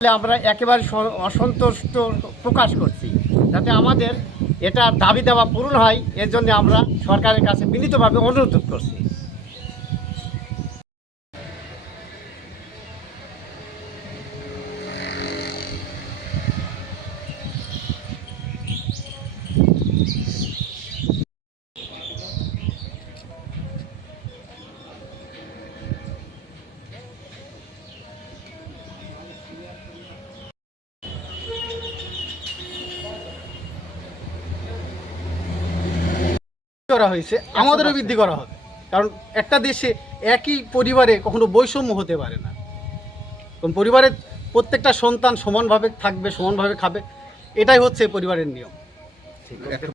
আমরা একেবারে অসন্তুষ্ট প্রকাশ করছি। যাতে আমাদের এটা দাবি দেওয়া পূরণ হয়, এর জন্য আমরা সরকারের কাছে বিনীতভাবে অনুরোধ করছি। করা হয়েছে আমাদেরও বৃদ্ধি করা হবে। কারণ একটা দেশে একই পরিবারে কখনো বৈষম্য হতে পারে না। কারণ পরিবারের প্রত্যেকটা সন্তান সমানভাবে থাকবে সমানভাবে খাবে এটাই হচ্ছে পরিবারের নিয়ম।